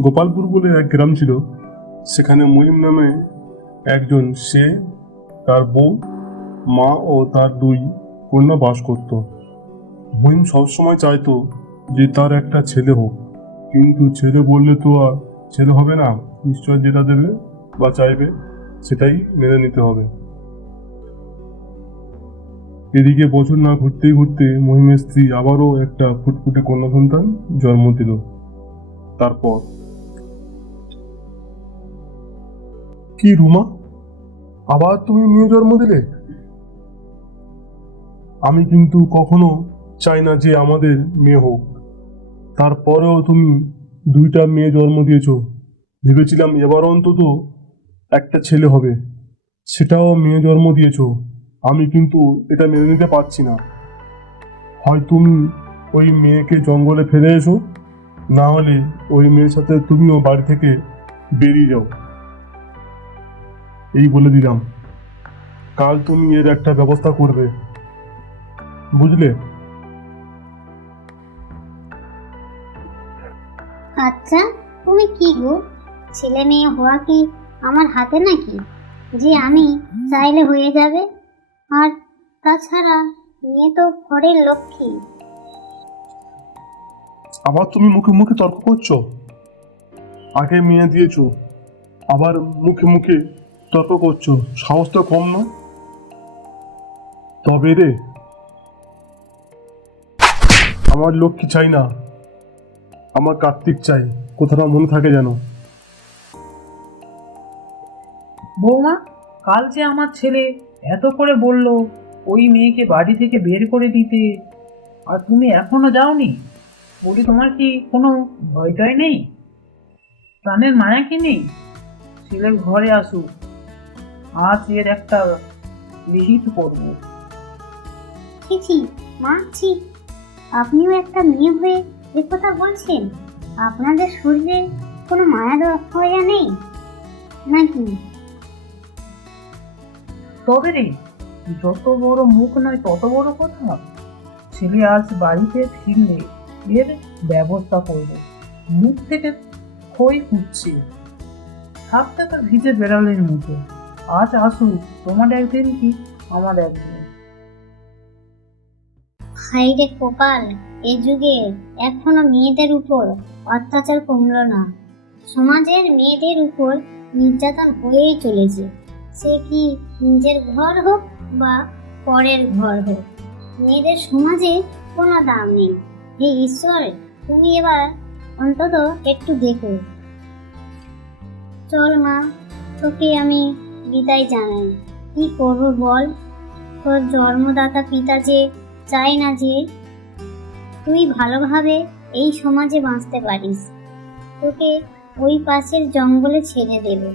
গোপালপুর বলে এক গ্রাম ছিল। সেখানে মহিম নামে একজন সে, তার বউ, মা ও তার দুই কন্যা বাস করত। মহিম সবসময় চাইতো যে তার একটা ছেলে হোক। কিন্তু ছেলে বললে তো আর ছেলে হবে না ঈশ্বর যেটা দেবে বা চাইবে সেটাই মেনে নিতে হবে। এদিকে বছর না ঘুরতে ঘুরতে মহিমের স্ত্রী আবারও একটা ফুটফুটে কন্যা সন্তান জন্ম দিল। তারপর কি রুমা? আবার তুমি মেয়ে জন্ম দিলে? আমি কিন্তু কখনো চাই না যে আমাদের মেয়ে হোক। তারপরেও তুমি দুইটা মেয়ে জন্ম দিয়েছ। ভেবেছিলাম এবার অন্তত একটা ছেলে হবে। সেটাও মেয়ে জন্ম দিয়েছ। আমি কিন্তু এটা মেনে নিতে পারছি না। হয় তুমি ওই মেয়েকে জঙ্গলে ফেলে এসো, না হলে ওই মেয়ের সাথে তুমিও বাড়ি থেকে বেরিয়ে যাও। এই বলে দিলাম। কাল তুমি এর একটা ব্যবস্থা করবে। বুঝলে? আচ্ছা তুমি কি গো? ছেলে মেয়ে হওয়া কি আমার হাতে নাকি? যে আমি চাইলে হয়ে যাবে? আর তাছাড়া মেয়ে তো ঘরের লক্ষ্মী। আবার তুমি মুখে মুখে তর্ক করছ? আগে মেয়ে দিয়েছ আবার মুখে মুখে তর্ক করছ? সাহস তো কম না? তবে রে, আমার লক্ষ্মী চাই না। আমার কার্তিক চাই। কোথাও মনে থাকে যেন। বৌমা, কাল যে আমার ছেলে এত করে বলল ওই মেয়েকে বাড়ি থেকে বের করে দিতে, আর তুমি এখনও যাওনি, বলি তোমার কি কোনো ভয়টাই নেই? প্রাণের মায়া কি নেই? ছেলে ঘরে আসুক। আজ এর একটা বিহিত করব ছি ছি মা ছি। আপনিও একটা মেয়ে হয়ে এ কথা বলছেন। আপনাদের শরীরে কোনো মায়া দয়া নেই? নাকি? তবে রে যত বড় মুখ নয় তত বড় কথা। ছেলে আজ বাড়িতে ফিরলে এর ব্যবস্থা করবে। মুখ থেকে খই ফুটছে। থাকতে তো ভিজে বেড়ালের মতো। আজ আসুক তোমার একদিন কি? আমার একদিন। হাইরে কপাল, এ যুগে এখনও মেয়েদের উপর অত্যাচার কমলো না। সমাজের মেয়েদের উপর নির্যাতন হয়েই চলেছে। সে কি নিজের ঘর হোক বা পরের ঘর হোক, মেয়েদের সমাজে কোনো দাম নেই। হে ঈশ্বর, তুমি এবার অন্তত একটু দেখো। চল মা, তোকে আমি বিদায় জানাই। কি করব বল? তোর জন্মদাতা পিতা যে চাই না যে, তুই ভালোভাবে এই সমাজে বাঁচতে পারিস। তোকে ওই পাশের জঙ্গলে ছেড়ে দেব।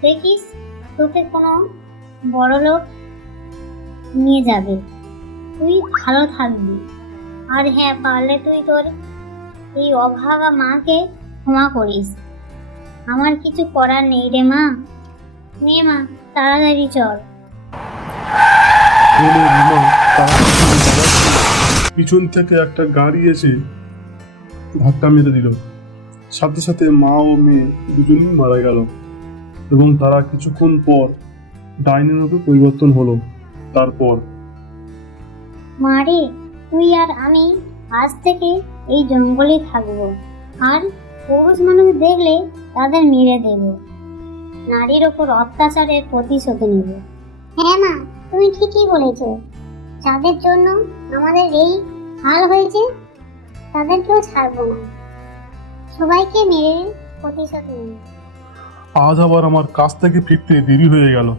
দেখিস, তোকে কোনো বড় লোক নিয়ে যাবে। তুই ভালো থাকবি। আর হ্যাঁ পারলে তুই তোর এই অভাগা মাকে ক্ষমা করিস। আমার কিছু করার নেই রে মা। নে মা তাড়াতাড়ি চল। বলে রুমা তাড়াতাড়ি যাওয়ার পিছন থেকে একটা গাড়ি এসে ধাক্কা মেরে দিল। সাথে সাথে মা ও মেয়ে দুজনেই মারা গেল এবং তারা কিছুক্ষণ পর ডাইনের রূপে পরিবর্তন হলো। তারপর মারে তুই আর আমি আজ থেকে এই জঙ্গলে থাকব। আর পুরুষ মানুষ দেখলে তাদের মেরে দেব। নারীর ওপর অত্যাচারের প্রতিশোধ নেব। হ্যাঁ মা, তুমি ঠিকই বলেছ। যাদের জন্য আমাদের এই হাল হয়েছে, তাদেরকেও ছাড়বো না। সবাইকে মেরে প্রতিশোধ নেব। আজ আবার আমার কাছ থেকে ফিরতে দেরি হয়ে গেল।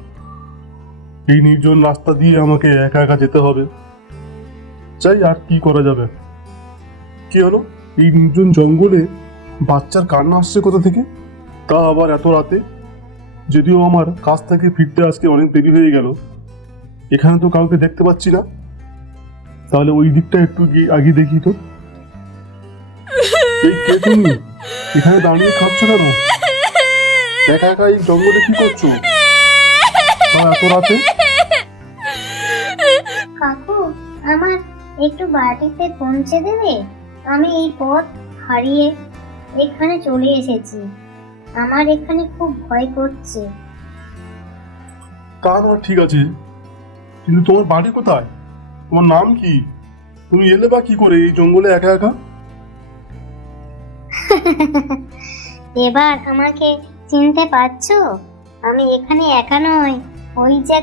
এই নির্জন রাস্তা দিয়ে আমাকে একা একা যেতে হবে। চাই আর কি করা যাবে? কি হলো? এই নির্জন জঙ্গলে বাচ্চার কান্না আসছে কোথা থেকে? তা আবার এত রাতে যদিও আমার কাজ থেকে ফিরতে আজকে অনেক দেরি হয়ে গেল, এখানে তো কাউকে দেখতে পাচ্ছি না। তাহলে ওই দিকটা একটু গিয়ে আগে দেখি তো। তুমি? এখানে দাঁড়িয়ে খাচ্ছ কেন? একা একা এই জঙ্গলে কি করছ? এত রাতে? কাকু, আমার একটু বাড়িতে পৌঁছে দেবে? আমি এই পথ হারিয়ে এখানে চলে এসেছি। আমার এখানে খুব ভয় করছে। তা না ঠিক আছে। কিন্তু তোমার বাড়ি কোথায়? তোমার নাম কি? তুমি এলে বা কি করে এই জঙ্গলে একা একা? এবার আমাকে চিনতে পারছ? আমি এখানে একা নই। ওই যে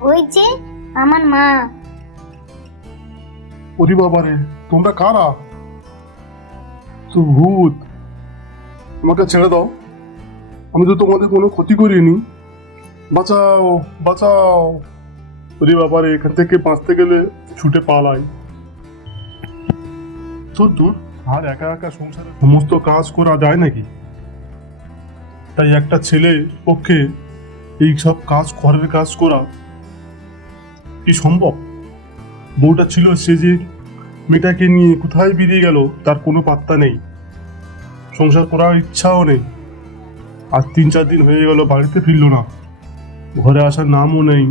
ওই যে আমার মা। ওরে বাবারে তোমরা কারা? তো ভূত আমাকে ছেড়ে দাও। আমি তো তোমাদের কোনো ক্ষতি করিনি। বাঁচাও বাঁচাও। ওরে বাবারে, এখান থেকে বাঁচতে গেলে ছুটে পালাই। তোর আর একা একা সংসারে সমস্ত কাজ করা যায় নাকি? তাই একটা ছেলে পক্ষে এই সব কাজ, ঘরের কাজ করা কি সম্ভব? বউটা ছিল, সে যে মেয়েটাকে নিয়ে কোথায় বেরিয়ে গেল, তার কোনো পাত্তা নেই। সংসার করার ইচ্ছাও নেই। আর তিন চার দিন হয়ে গেল বাড়িতে ফিরল না। ঘরে আসার নামও নেই।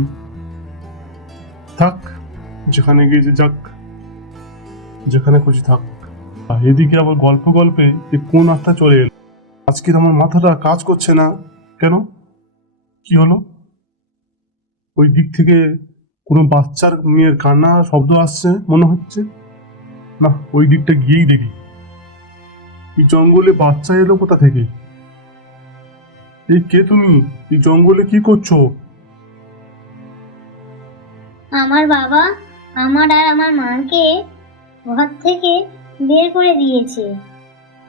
থাক, যেখানে গিয়েছে যাক, যেখানে খুশি থাক। আর এদিকে আবার গল্প গল্পে যে কোন আত্মা চলে এলো? আজকে আমার মাথাটা কাজ করছে না। কেন? কি হলো? ওই দিক থেকে কোনো বাচ্চার মেয়ের কান্না, শব্দ আসছে, মনে হচ্ছে? না, ওই দিকটা গিয়েই দেখি। এই জঙ্গলে বাচ্চা এলো কোথা থেকে? এই কে তুমি? এই জঙ্গলে কি করছ? আমার বাবা আমার আর আমার মাকে ঘর থেকে বের করে দিয়েছে।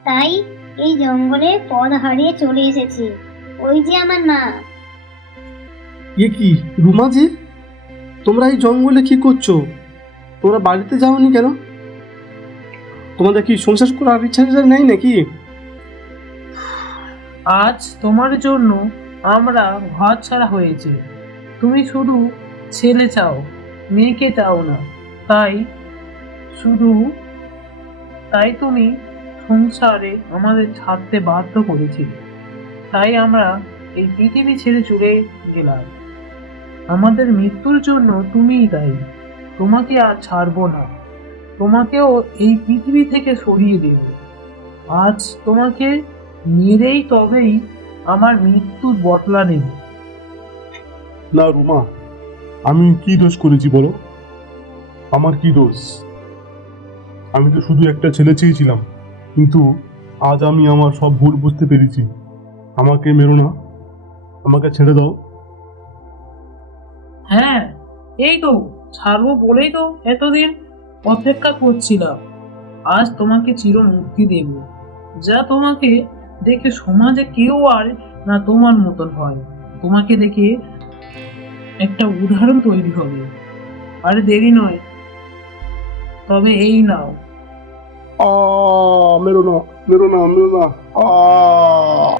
তাই এই জঙ্গলে পথ হারিয়ে চলে এসেছি। ওই যে আমার মা। এ কি রুমা যে? তোমরা এই জঙ্গলে কি করছ? তোমরা বাড়িতে যাওনি কেন? তোমাদের কি সংসার করার ইচ্ছা নেই নাকি? আজ তোমার জন্য আমরা ঘর ছাড়া হয়েছে। তুমি শুধু ছেলে চাও, মেয়েকে চাও না। তাই শুধু, তাই তুমি সংসারে আমাদের ছাড়তে বাধ্য করেছিলে তাই আমরা এই পৃথিবী ছেড়ে চলে গেলাম। আমাদের মৃত্যুর জন্য তুমিই দায়ী। তোমাকে আর ছাড়বো না। তোমাকেও এই পৃথিবী থেকে সরিয়ে দেব। আজ তোমাকে মেরেই তবেই আমার মৃত্যুর বটলা নেব। না রুমা আমি কি দোষ করেছি বলো? আমার কি দোষ? আমি তো শুধু একটা ছেলে চেয়েছিলাম কিন্তু আজ আমি আমার সব ভুল বুঝতে পেরেছি। আমাকে মেরো না আমাকে ছেড়ে দাও। হ্যাঁ এই তো ছাড়বো বলেই তো এতদিন অপেক্ষা করছিলাম। আজ তোমাকে চির মুক্তি দেব। যা তোমাকে দেখে সমাজে কেউ আর না তোমার মতন হয়। তোমাকে দেখে একটা উদাহরণ তৈরি হবে। আরে দেরি নয়। তবে এই নাও। আ, মেরো না মেরো না মেরো না। আ।